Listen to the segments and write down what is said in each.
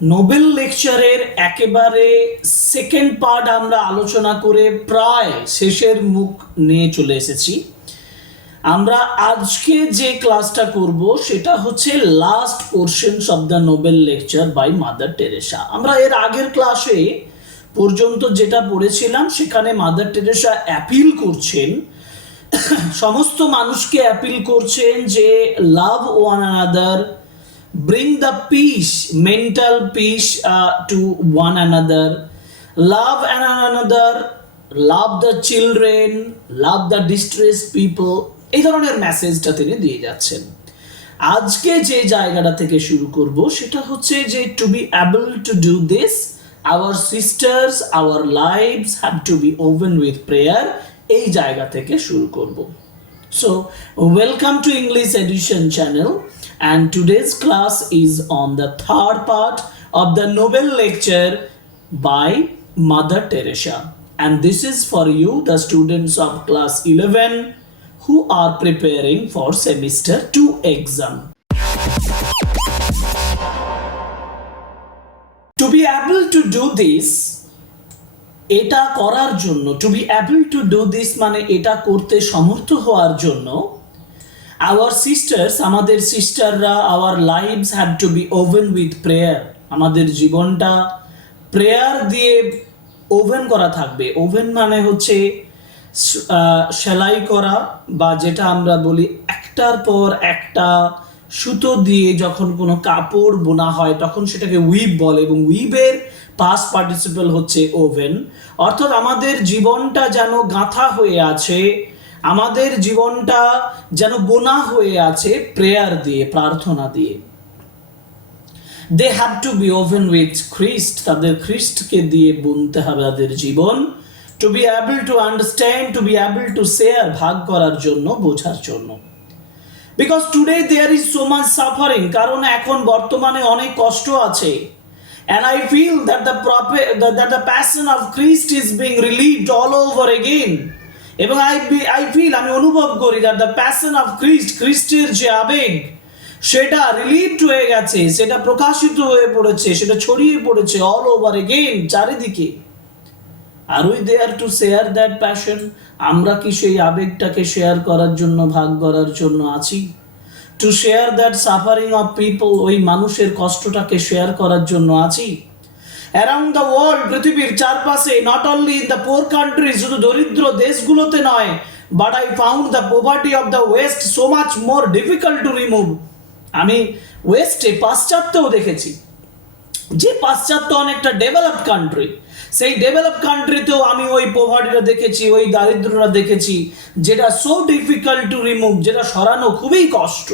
Nobel লেকচারের একেবারে second part আমরা আলোচনা করে প্রায় শেষের মুখ নিয়ে চলে এসেছি। আমরা আজকে যে ক্লাসটা করব সেটা হচ্ছে last portions of the Nobel lecture by Mother Teresa. আমরা এর আগের ক্লাসে পর্যন্ত যেটা পড়েছিলাম সেখানে মাদার টেরেসা অ্যাপিল করছেন, সমস্ত মানুষকে অ্যাপিল করছেন যে লাভ one another, bring the peace, mental peace to one another, love one another, love the children, love the distressed people। এই ধরনের মেসেজটা তিনি দিয়ে যাচ্ছেন। আজকে যে জায়গাটা থেকে শুরু করব সেটা হচ্ছে যে to be able to do this, our sisters, our lives have to be woven with prayer। এই জায়গা থেকে শুরু করব। So welcome to English Edition channel, and today's class is on the third part of the Nobel Lecture by Mother Teresa, and this is for you, the students of class 11 who are preparing for semester 2 exam. To be able to do this, এটা করার জন্য, to be able to do this মানে এটা করতে সমর্থ হওয়ার জন্য, our sisters, আমাদের সিস্টাররা, our lives have to be woven with prayer। আমাদের জীবনটা প্রেয়ার দিয়ে ওভেন করা থাকবে। ওভেন মানে হচ্ছে সেলাই করা, বা যেটা আমরা বলি একটার পর একটা সুতো দিয়ে যখন কোনো কাপড় বোনা হয় তখন সেটাকে উইভ বলে, এবং উইভের পাস্ট পার্টিসিপল হচ্ছে ওভেন। অর্থাৎ আমাদের জীবনটা যেন গাঁথা হয়ে আছে, আমাদের জীবনটা যেন বোনা হয়ে আছে প্রেয়ার দিয়ে, প্রার্থনা দিয়ে। They have to be woven with Christ, তাদের খ্রিস্টকে দিয়ে বুনতে হবে তাদের জীবন। To be able to understand, to be able to share, ভাগ করার জন্য, বোঝার জন্য। Because today there is so much suffering, কারণ এখন বর্তমানে অনেক কষ্ট আছে। And I feel that the passion of Christ is being relieved all over again. এবং I feel, আমি অনুভব করি that the passion of Christ, খ্রিস্টের যে আবেগ সেটা রিলিভড হয়ে গেছে, সেটা প্রকাশিত হয়ে পড়েছে, সেটা ছড়িয়ে পড়েছে all over again, চারিদিকে। Are we there to share that passion? আমরা কি সেই আবেগটাকে শেয়ার করার জন্য, ভাগ করার জন্য আছি? To share that suffering of people, ওই মানুষের কষ্টটাকে শেয়ার করার জন্য আছি? Around the world, পৃথিবীর চারপাশে, not only in the poor countries, শুধু দরিদ্র দেশগুলোতে নয়, but I found the poverty of the West so much more difficult to remove। আমি ওয়েস্টে, পাশ্চাত্যেও দেখেছি যে পাশ্চাত্য অনেকটা ডেভেলপড কান্ট্রি, সেই ডেভেলপড কান্ট্রিতেও আমি ওই পোভার্টিটা দেখেছি, ওই দারিদ্রটা দেখেছি, যেটা সো ডিফিকাল্ট টু রিমুভ, যেটা সরানো খুবই কষ্ট।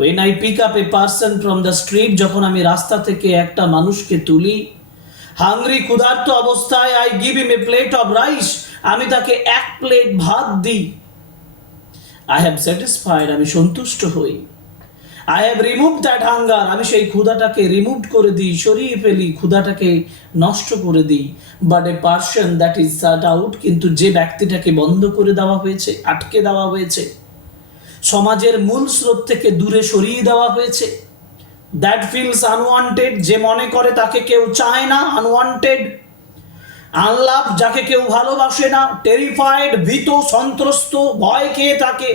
When I pick up a person from the street, যখন আমি রাস্তা থেকে একটা মানুষকে তুলি, হাংরি, ক্ষুধার্ত অবস্থায়, I give him a plate of rice, আমি তাকে এক প্লেট ভাত দিই। I have satisfied, আমি সন্তুষ্ট হই। I have removed that hunger, আমি সেই ক্ষুধাটাকে রিমুভ করে দিই, সরিয়ে ফেলি, ক্ষুধাটাকে নষ্ট করে দিই। But a person that is shut out, কিন্তু যে ব্যক্তিটাকে বন্ধ করে দেওয়া হয়েছে, আটকে দেওয়া হয়েছে, সমাজের মূল স্রোত থেকে দূরে সরিয়ে দেওয়া হয়েছে, that feels unwanted, যে মনে করে তাকে কেউ চায় না, unwanted, unloved, যাকে কেউ ভালোবাসে না, terrified, ভীত, সন্ত্রস্ত, ভয় খেয়ে থাকে,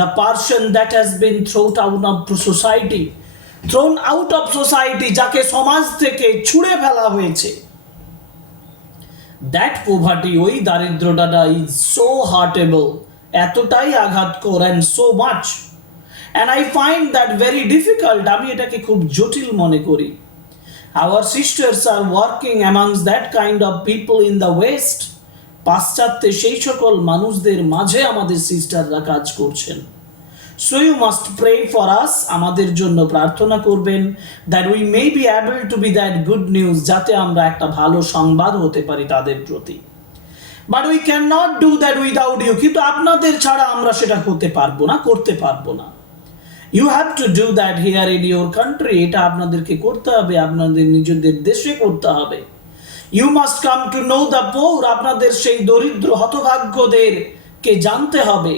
the person that has been thrown out of society, thrown out of society, যাকে সমাজ থেকে ছুঁড়ে ফেলা হয়েছে, that poverty, ওই দারিদ্রটা is so hurtable, এতটাই আঘাতকর, and so much, and I find that very difficult, আমি এটাকে খুব জটিল মনে করি। Our sisters are working amongst that kind of people in the West, পাশ্চাত্যে সেই সকল মানুষদের মাঝে আমাদের সিস্টাররা কাজ করছেন। So you must pray for us, আমাদের জন্য প্রার্থনা করবেন, that we may be able to be that good news, যাতে আমরা একটা ভালো সংবাদ হতে পারি তাদের প্রতি। But we cannot do that without you, কিন্তু আপনাদের ছাড়া আমরা সেটা হতে পারবো না, করতে পারবো না। You have to do that here in your country, এটা আপনাদেরকে করতে হবে, আপনাদের নিজেদের দেশে করতে হবে। You must come to know the poor, আপনাদের সেই দরিদ্র হতভাগ্যদেরকে জানতে হবে।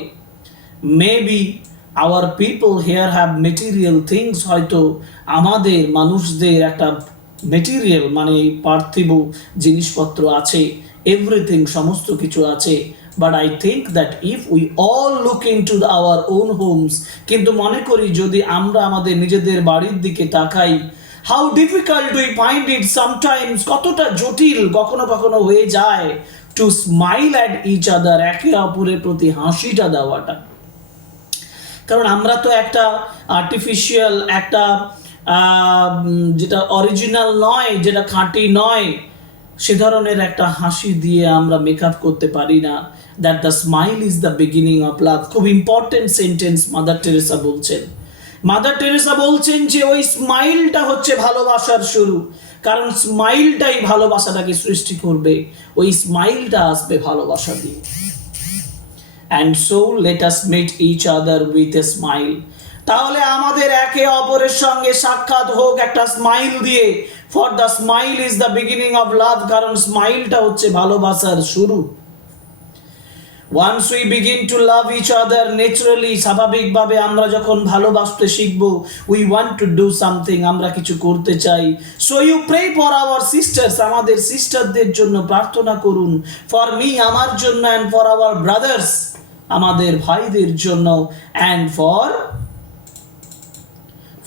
Maybe our people here have material things, হয়তো আমাদের মানুষদের একটা মেটেরিয়াল মানে পার্থিব জিনিসপত্র আছে, এভরিথিং সমস্ত কিছু আছে, but I think that if we all look into our own homes, কিন্তু মনে করি যদি আমরা আমাদের নিজেদের বাড়ির দিকে তাকাই, how difficult we find it sometimes, কতটা জটিল কখনো কখনো হয়ে যায় to smile at each other, একে অপরের প্রতি হাসিটা দেওয়াটা। কারণ আমরা তো একটা আর্টিফিশিয়াল একটা যেটা অরিজিনাল নয়, যেটা খাঁটি নয়, সে ধরনের একটা হাসি দিয়ে আমরা মেকআপ করতে পারি না। That the smile is the beginning of love. খুব ইম্পর্টেন্ট সেন্টেন্স মাদার টেরেসা বলছেন। মাদার টেরেসা বলছেন যে ওই স্মাইলটা হচ্ছে ভালোবাসার শুরু, কারণ স্মাইলটাই ভালোবাসাটাকে সৃষ্টি করবে, ওই স্মাইলটা আসবে ভালোবাসা দিয়ে। And so let us meet each other with a smile. তাহলে আমাদের একে অপরের সঙ্গে সাক্ষাৎ হোক একটা স্মাইল দিয়ে, for the smile is the beginning of love, কারণ স্মাইলটা হচ্ছে ভালোবাসার শুরু। Once we begin to love each other naturally, স্বাভাবিকভাবে আমরা যখন ভালোবাসতে শিখব, we want to do something, আমরা কিছু করতে চাই। So you pray for our sisters, আমাদের সিস্টারদের জন্য প্রার্থনা করুন, for me আমার জন্য, and for our brothers, আমাদের ভাইদের জন্য, and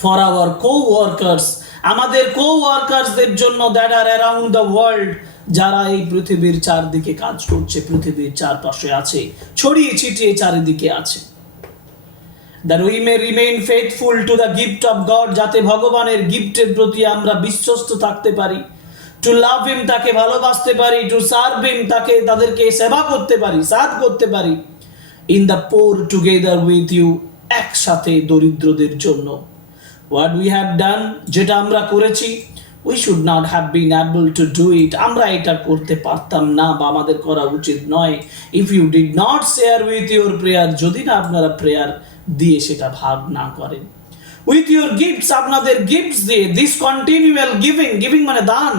for our co-workers, আমাদের co-workersদের জন্য, that are around the world, যারা এই পৃথিবীর চারদিকে কাজ করছে, পৃথিবীর চারপাশে আছে, ছড়িয়ে ছিটিয়ে চারিদিকে আছে। that we may remain faithful to the gift of God, যাতে ভগবানের গিফটের প্রতি আমরা বিশ্বস্ত থাকতে পারি, to love him, তাকে ভালোবাসতে পারি, to serve him, তাদেরকে সেবা করতে পারি, সাথ করতে পারি, in the poor together with you, একসাথে দরিদ্রদের জন্য। what we have done, যেটা আমরা করেছি, we should not have been able to do it, আমরা এটা করতে পারতাম না বা আমাদের করা উচিত নয়, if you did not share with your prayer, যদি না আপনারা প্রেয়ার দিয়ে সেটা ভাগ না করেন, with your gifts, আপনাদের গিফটস দিয়ে, this continual giving মানে দান,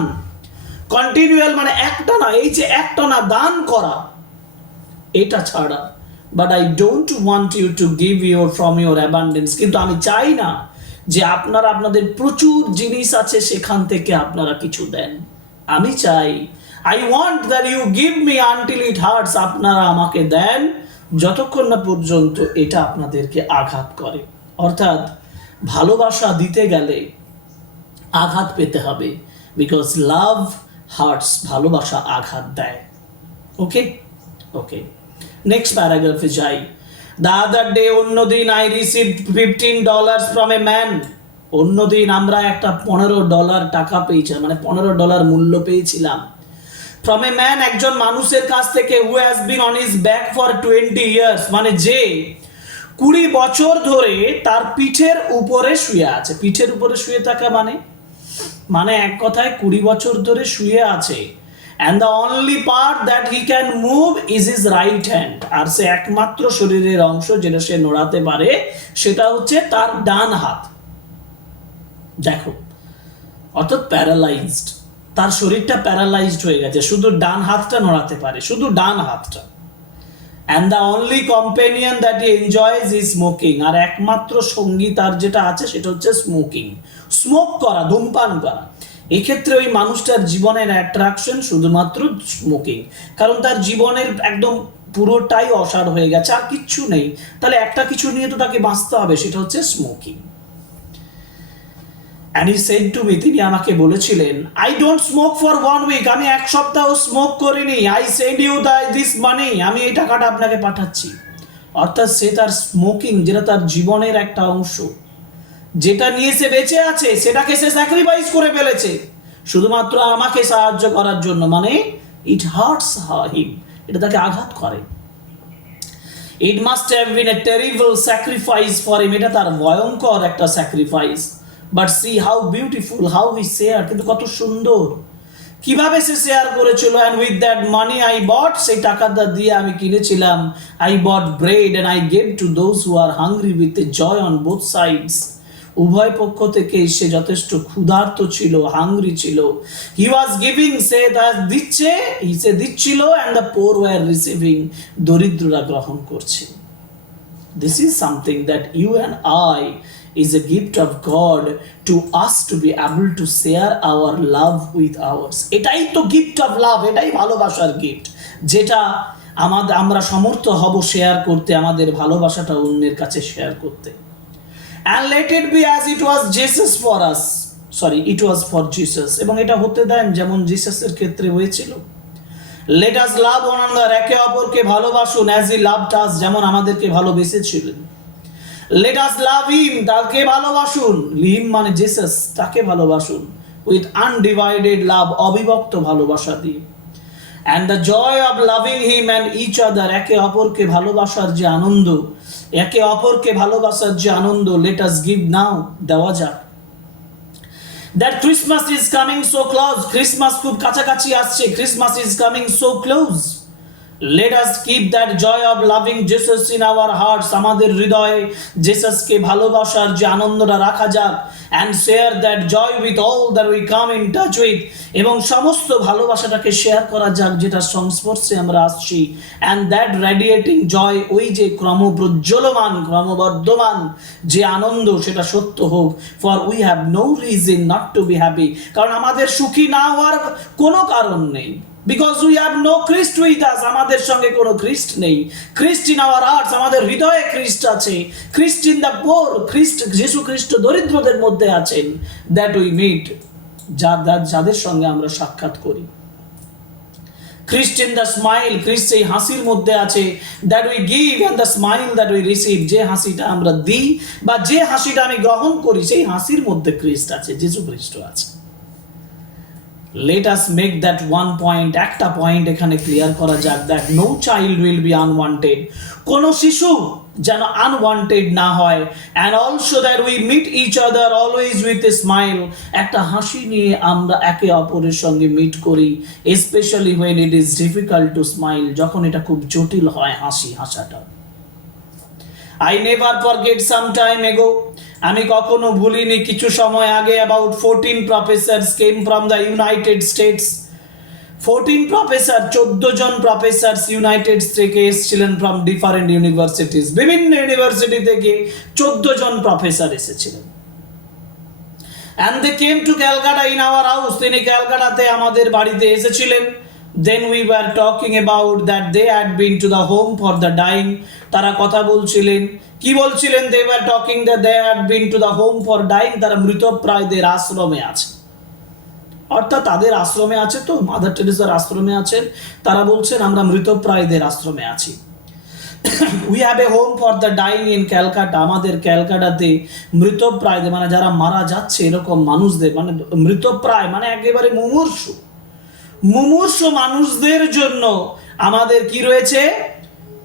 continual মানে একটা না, এই যে একটা না দান করা, এটা ছাড়া, but I don't want you to give from your abundance, কিন্তু আমি চাই না যে আপনারা আপনাদের প্রচুর জিনিস আছে সেখান থেকে আপনারা কিছু দেন, আমি চাই I want that you give me until it hurts, আপনারা আমাকে দেন যতক্ষণ না পর্যন্ত এটা আপনাদেরকে আঘাত করে। অর্থাৎ ভালোবাসা দিতে গেলে আঘাত পেতে হবে, বিকজ লাভ হার্টস, ভালোবাসা আঘাত দেয়। ওকে নেক্সট প্যারাগ্রাফে যাই। The other day, অন্যদিন I received $15 from a man, অন্যদিন আমরা একটা $15 টাকা পেয়েছিলাম, মানে $15 মূল্য পেয়েছিলাম, from a man, একজন মানুষের কাছ থেকে, who has been on his back for 20 years, মানে যে 20 বছর ধরে তার পিঠের উপরে শুয়ে আছে। পিঠের উপরে শুয়ে থাকা মানে এক কথায় 20 বছর ধরে শুয়ে আছে, and the only part that he can move is his right hand, আর সে একমাত্র শরীরের অংশ যেটা সে নড়াতে পারে সেটা হচ্ছে তার ডান হাত। দেখো, অর্থাৎ প্যারালাইজড, তার শরীরটা প্যারালাইজড হয়ে গেছে, শুধু ডান হাতটা নড়াতে পারে, শুধু ডান হাতটা। and the only companion that he enjoys is smoking, আর একমাত্র সঙ্গী তার যেটা আছে সেটা হচ্ছে স্মোকিং, স্মোক করা, ধূমপান করা। এক্ষেত্রে ওই মানুষটার জীবনের অ্যাট্রাকশন শুধুমাত্র স্মোকিং, কারণ তার জীবনের একদম পুরোটাই অসার হয়ে গেছে, আর কিচ্ছু নেই, তাহলে একটা কিছু নিয়ে তো তাকে বাঁচতে হবে, সেটা হচ্ছে smoking. and he said to me, তিনি আমাকে বলেছিলেন, I don't smoke for 1 week, আমি এক সপ্তাহ স্মোক করিনি, I send you this money, আমি এই টাকাটা আপনাকে পাঠাচ্ছি। অর্থাৎ সে তার স্মোকিং, যেটা তার জীবনের একটা অংশ, যেটা নিয়ে সে বেঁচে আছে, সেটাকে সে স্যাক্রিফাইস করে ফেলেছে শুধুমাত্র আমাকে সাহায্য করার জন্য, মানে ইট হার্টস হিম, এটা তাকে আঘাত করে। It must have been a terrible sacrifice for him, এটা তার ভয়ঙ্কর একটা sacrifice, but C how beautiful how he share, কিন্তু কত সুন্দর কিভাবে সে শেয়ার করেছিল। and with that money I bought, সেই টাকাটা দিয়ে আমি কিনেছিলাম, I bought bread and I gave to those who are hungry with a joy on both sides, উভয় পক্ষ থেকে সে যথেষ্ট ক্ষুধার্ত ছিল, হাংরি ছিল। he was giving, সে তার দিচ্ছে, সে দিচ্ছিল, and the poor were receiving, দরিদ্ররা গ্রহণ করছে। This is something that you and I is a gift of God to us to be able to share our love with others. এটাই তো gift of love, এটাই ভালোবাসার gift, যেটা আমরা সমর্থ হব শেয়ার করতে, আমাদের ভালোবাসাটা অন্যের কাছে শেয়ার করতে। And let it be as it was Jesus for us, it was for Jesus, এবং এটা হতে দেন যেমন জিসাসের ক্ষেত্রে হয়েছিল। Let us love one another, একে অপরকে ভালোবাসুন, as he loved us, যেমন আমাদেরকে ভালোবেসেছিলেন। Let us love him, তাকে ভালোবাসুন, him মানে জিসাস, তাকে ভালোবাসুন, with undivided love, অবিভক্ত ভালোবাসা দিয়ে। And the joy of loving him and each other, একে অপরকে ভালোবাসার যে আনন্দ, একে অপরকে ভালোবাসার যে আনন্দ, let us give now, দেওয়া যাক। That Christmas is coming so close, Christmas খুব কাছাকাছি আসছে, Christmas is coming so close. Let us keep that joy of loving Jesus in our hearts, আমাদের হৃদয়ে জেসাসকে ভালোবাসার যে আনন্দটা রাখা যাক, and share that joy with all that we come in touch with, এবং সমস্ত ভালোবাসাটাকে শেয়ার করা যাক যেটা সংস্পর্শে আমরা আসছি। And that radiating joy, ওই যে ক্রমপ্রজ্বলমান ক্রমবর্ধমান যে আনন্দ, সেটা সত্য হোক। For we have no reason not to be happy, কারণ আমাদের সুখী না হওয়ার কোনো কারণ নেই। Because we have no Christ with us, আমাদের সঙ্গে কোনো খ্রিস্ট নেই। Christ in our hearts, আমাদের হৃদয়ে খ্রিস্ট আছে। Christ in the poor, খ্রিস্ট যীশু খ্রিস্ট দরিদ্রদের মধ্যে আছেন। That we meet, যাদের সঙ্গে আমরা সাক্ষাৎ করি। Christ in the smile, খ্রিস্ট সেই হাসির মধ্যে আছে। That we give and the smile that we receive, যে হাসিটা আমরা দিই বা যে হাসিটা আমি গ্রহণ করি, সেই হাসির মধ্যে খ্রিস্ট আছে, যীশু খ্রিস্ট আছে। Let us make that one point, একটা পয়েন্ট এখানে ক্লিয়ার করা যাক, that no child will be unwanted, কোন শিশু যেন আনওয়ান্টেড না হয়। And also that we meet each other always with a smile, একটা হাসি নিয়ে আমরা একে অপরের সঙ্গে মিট করি, especially when it is difficult to smile, যখন এটা খুব জটিল হয় হাসাটা। I never forget some time ago, আমি কখনো ভুলিনি কিছু সময় আগে, about 14 professors came from the United States, 14 professor, 14 জন প্রফেসর ইউনাইটেড থেকে এসেছিলেন from different universities, বিভিন্ন ইউনিভার্সিটি থেকে 14 জন প্রফেসর এসেছিলেন। And they came to Calcutta in our house, তিনি ক্যালকাটাতে আমাদের বাড়িতে এসেছিলেন। Then we were talking about that they had been to the home for the dying, তারা কথা বলছিলেন, কি বলছিলেন? They were talking that they had been to the home for dying, তারা মৃতপ্রায়দের আশ্রমে আছে, অর্থাৎ তাদের আশ্রমে আছে, তো মাদার টেরেসার আশ্রমে আছেন। তারা বলছেন আমরা মৃতপ্রায়দের আশ্রমে আছি। We have a home for the dying in Calcutta, আমাদের ক্যালকাটাতে মৃতপ্রায়দের মানে যারা মারা যাচ্ছে এরকম মানুষদের, মানে মৃতপ্রায় মানে একেবারে মুমূর্ষু মানুষদের জন্য আমাদের কি রয়েছে?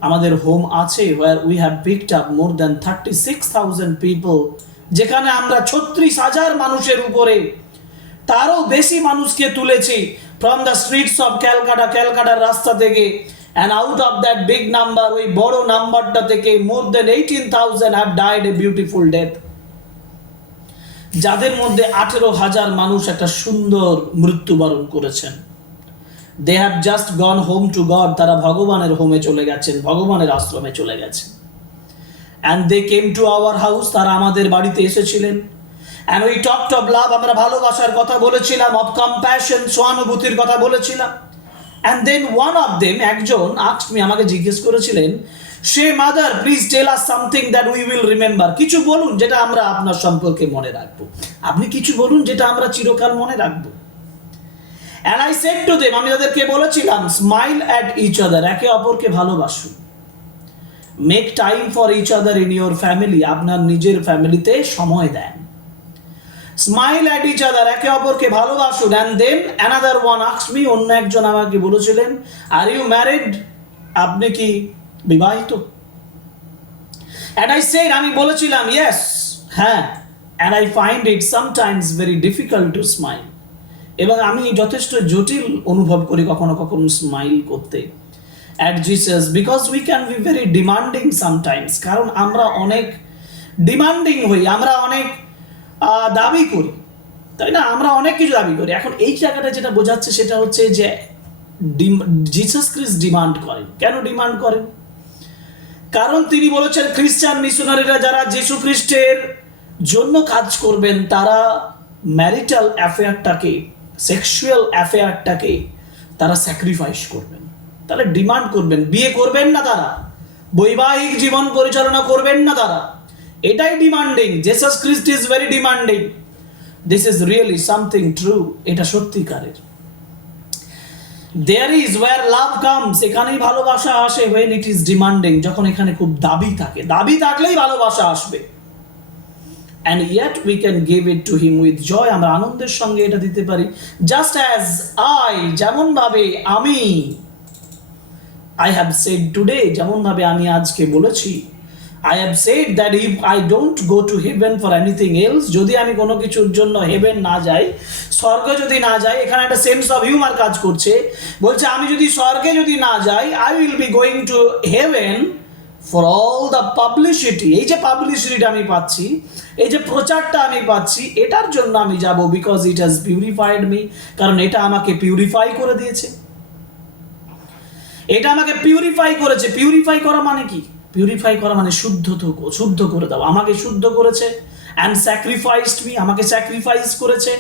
আমাদের হোম আছে, where we have picked up more than 36,000 people, যেখানে আমরা 36,000 মানুষের উপরে তারও বেশি মানুষকে তুলেছি from the streets of Calcutta, ক্যালকাটার রাস্তা থেকে। And out of that big number, ওই বড় নাম্বারটা থেকে more than 18,000 have died a beautiful death, যাদের মধ্যে 18,000 মানুষ একটা সুন্দর মৃত্যুবরণ করেছেন। They have just gone home to God, তারা ভগবানের হোমে চলে গেছেন, ভগবানের আশ্রমে চলে গেছেন। And they came to our house, তারা আমাদের বাড়িতে এসেছিলেন। And we talked of love, আমরা ভালোবাসার কথা বলেছিলাম, of compassion, সহানুভূতির কথা বলেছিলাম। And then one of them, একজন asked me, আমাকে জিজ্ঞেস করেছিলেন, say mother, please tell us something that we will remember, কিছু বলুন যেটা আমরা আপনার সম্পর্কে মনে রাখবো, আপনি কিছু বলুন যেটা আমরা চিরকাল মনে রাখবো। And I said to them, আমি তাদেরকে বলেছিলাম, smile at each other, একে অপরকে ভালোবাসুন। Make time for each other in your family, আপনার নিজের ফ্যামিলিতে সময় দেন। Smile at each other, একে অপরকে ভালোবাসুন। And then another one asked me, অন্য একজন আমাকে বলেছিলেন, are you married, আপনি কি বিবাহিত? And I said, আমি বলেছিলাম, yes, হ্যাঁ। And I find it sometimes very difficult to smile, এবং আমি যথেষ্ট জটিল অনুভব করি কখনো কখনো স্মাইল করতে at Jesus, because we can be very demanding sometimes, কারণ আমরা অনেক ডিমান্ডিং হই, আমরা অনেক দাবি করি, তাই না? আমরা অনেক কিছু দাবি করি। এখন এই জায়গাটা যেটা বোঝাচ্ছে সেটা হচ্ছে যে জিসাস খ্রিস্ট ডিমান্ড করেন। কেন ডিমান্ড করেন? কারণ তিনি বলেছেন খ্রিস্টান মিশনারিরা যারা যীশু খ্রিস্টের জন্য কাজ করবেন তারা ম্যারিটাল অ্যাফেয়ারটাকে, সেক্সুয়াল অ্যাফেয়ারটাকে তারা স্যাক্রিফাইস করবেন, তারা ডিমান্ড করবেন, বিয়ে করবেন না, তারা বৈবাহিক জীবন পরিচালনা করবেন না, তারা এটাই demanding. Jesus Christ is very demanding. This is really something true, এটা সত্যিকারের। There is where love comes, এখানেই ভালোবাসা আসে, when it is demanding, যখন এখানে খুব দাবি থাকে, দাবি থাকলেই ভালোবাসা আসবে। and yet we can give it to him with joy, আমরা আনন্দের সঙ্গে এটা দিতে পারি। just as I, যেমন ভাবে আমি, I have said today, যেমন ভাবে আমি আজকে বলেছি, I have said that if I don't go to heaven for anything else, যদি আমি কোনো কিছুর জন্য হেভেন না যাই, স্বর্গ যদি না যাই, এখানে একটা সেন্স অফ হিউমার কাজ করছে, বলছে আমি যদি স্বর্গে যদি না যাই, I will be going to heaven for all the publicity, এই যে পাবলিসিটিটা আমি পাচ্ছি, এই যে প্রচারটা আমি পাচ্ছি, এটার জন্য আমি যাব, because it has purified me, কারণ এটা আমাকে পিউরিফাই করে দিয়েছে, এটা আমাকে পিউরিফাই করেছে। পিউরিফাই করা মানে কি? পিউরিফাই করা মানে শুদ্ধ করে দাও, আমাকে শুদ্ধ করেছে। অ্যান্ড স্যাক্রিফাইসড মি, আমাকে স্যাক্রিফাইস করেছে।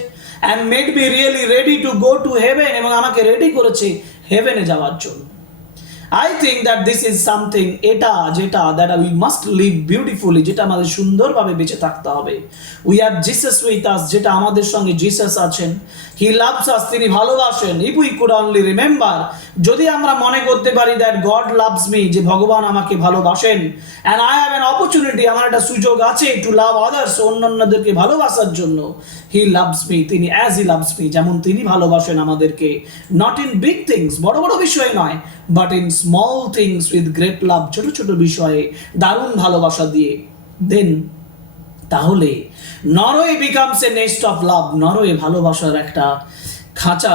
And made me really ready to go to heaven, এবং আমাকে রেডি করেছে হেভেনে যাওয়ার জন্য। I think that this is something, এটা যেটা that we must live beautifully, যেটা আমাদের সুন্দরভাবে বেঁচে থাকতে হবে। We have Jesus with us, যেটা আমাদের সঙ্গে জিসাস আছেন। He loves us, তিনি ভালোবাসেন। If we could only remember, যদি আমরা মনে করতে পারি that God loves me, যে ভগবান আমাকে ভালোবাসেন, and I have an opportunity, আমার একটা সুযোগ আছে to love others, অন্যান্যদেরকে ভালোবাসার জন্য। He loves me, তিনি as he loves me, যেমন তিনি ভালোবাসেন আমাদেরকে, not in big things, বড় বড় বিষয় নয়, but in small things with great love, ছোট ছোট বিষয়ে দারুণ ভালোবাসা দিয়ে। দেন তাহলে Norway becomes a nest of love, Norway ভালোবাসার একটা খাঁচা,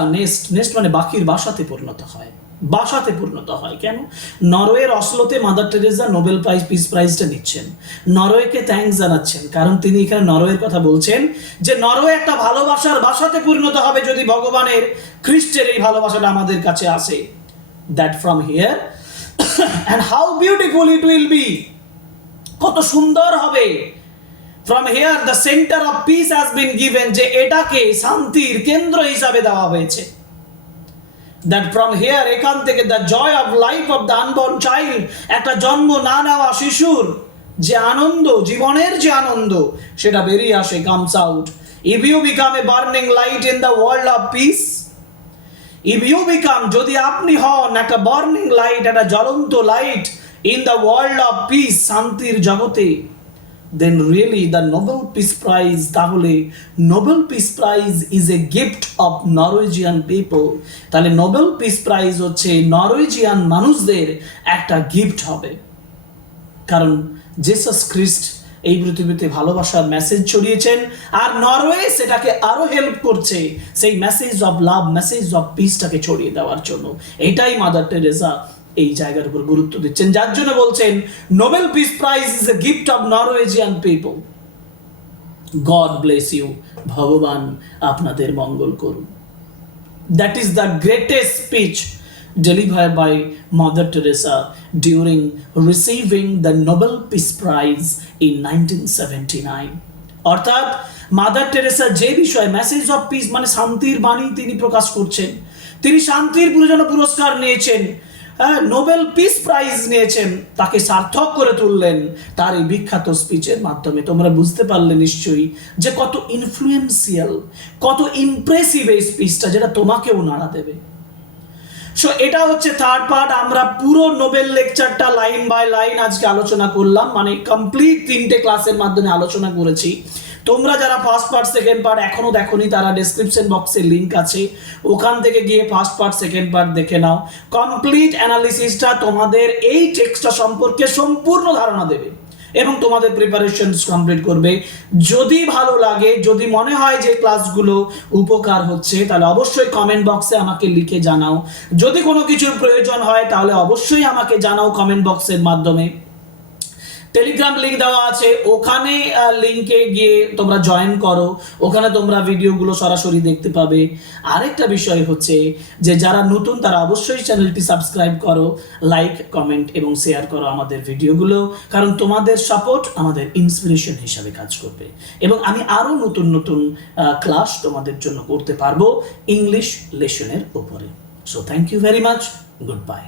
নেস্ট মানে বাকির বাসাতে পরিণত হয়, বাসাতে পরিণত হয়। কেন? নরওয়ের অসলোতে মাদার টেরেসা নোবেল পিস প্রাইজটা নিচ্ছেন, নরওয়েকে থ্যাঙ্কস জানাচ্ছেন, কারণ তিনি এখানে নরওয়ের কথা বলছেন যে নরওয়ে একটা ভালোবাসার বাসাতে পরিণত হবে যদি ভগবানের খ্রিস্টের এই ভালোবাসাটা আমাদের কাছে আসে। That from here and how beautiful it will be, কত সুন্দর হবে। From here the center of peace has been given, যে এটাকে শান্তির কেন্দ্র হিসাবে দেওয়া হয়েছে। That from here, এখান থেকে the joy of life of the unborn child, একটা জন্ম না নেওয়া শিশুর যে আনন্দ, জীবনের যে আনন্দ, সেটা বেরিয়ে আসে, comes out. If you become a burning light in the world of peace, if you become, যদি আপনি হন একটা বার্নিং লাইট, একটা জ্বলন্ত light in the world of peace, শান্তির জগতে, then really the Nobel Peace Prize, তাহলে Nobel Peace Prize is a gift of Norwegian people, তাহলে Nobel Peace Prize হচ্ছে নরওয়েজিয়ান মানুষদের একটা গিফট হবে, কারণ জেসাস খ্রিস্ট এই পৃথিবীতে ভালোবাসার মেসেজ ছড়িয়েছেন, আর নরওয়ে সেটাকে আরো হেল্প করছে সেই message of love, message of পিসটাকে ছড়িয়ে দেওয়ার জন্য। এটাই মাদার টেরেসা এই জায়গার উপর গুরুত্ব দিচ্ছেন, যার জন্য বলছেন Nobel Peace Prize is a gift of Norwegian people. God bless you, ভগবান আপনাদের মঙ্গল করুন। That is the greatest speech delivered by Mother Teresa during receiving the Nobel Peace Prize in 1979. অর্থাৎ মাদার টেরেসা যে বিষয় মেসেজ অফ পিস মানে শান্তির বাণী তিনি প্রকাশ করছেন, তিনি শান্তির জন্য পুরস্কার নিয়েছেন, নোবেল পিস প্রাইজ নিয়েছেন, তাকে সার্থক করে তুললেন তার এই বিখ্যাত স্পিচের মাধ্যমে। তোমরা বুঝতে পারলে নিশ্চয়ই যে কত ইনফ্লুয়েন্সিয়াল, কত ইমপ্রেসিভ এই স্পিচটা, যেটা তোমাকেও নাড়া দেবে। সো এটা হচ্ছে থার্ড পার্ট। আমরা পুরো নোবেল লেকচারটা লাইন বাই লাইন আজকে আলোচনা করলাম, মানে কমপ্লিট 3টে ক্লাসের মাধ্যমে আলোচনা করেছি। তোমরা যারা ফার্স্ট পার্ট সেকেন্ড পার্ট এখনো দেখোনি, তারা ডেসক্রিপশন বক্সে লিংক আছে, ওখান থেকে গিয়ে ফার্স্ট পার্ট সেকেন্ড পার্ট দেখে নাও। কমপ্লিট অ্যানালিসিসটা তোমাদের এই টেক্সটটা সম্পর্কে সম্পূর্ণ ধারণা দেবে এবং তোমাদের প্রিপারেশন কমপ্লিট করবে। যদি ভালো লাগে, যদি মনে হয় যে ক্লাসগুলো উপকার হচ্ছে, তাহলে অবশ্যই কমেন্ট বক্সে আমাকে লিখে জানাও। যদি কোনো কিছুর প্রয়োজন হয় তাহলে অবশ্যই আমাকে জানাও কমেন্ট বক্সের মাধ্যমে। টেলিগ্রাম লিংক দেওয়া আছে, ওখানে লিংকে গিয়ে তোমরা জয়েন করো, ওখানে তোমরা ভিডিওগুলো সরাসরি দেখতে পাবে। আরেকটা বিষয় হচ্ছে যে যারা নতুন তারা অবশ্যই চ্যানেলটি সাবস্ক্রাইব করো, লাইক কমেন্ট এবং শেয়ার করো আমাদের ভিডিওগুলো, কারণ তোমাদের সাপোর্ট আমাদের ইন্সপিরেশন হিসাবে কাজ করবে এবং আমি আরও নতুন নতুন ক্লাস তোমাদের জন্য করতে পারবো ইংলিশ লেসনের উপরে। So thank you very much, good by.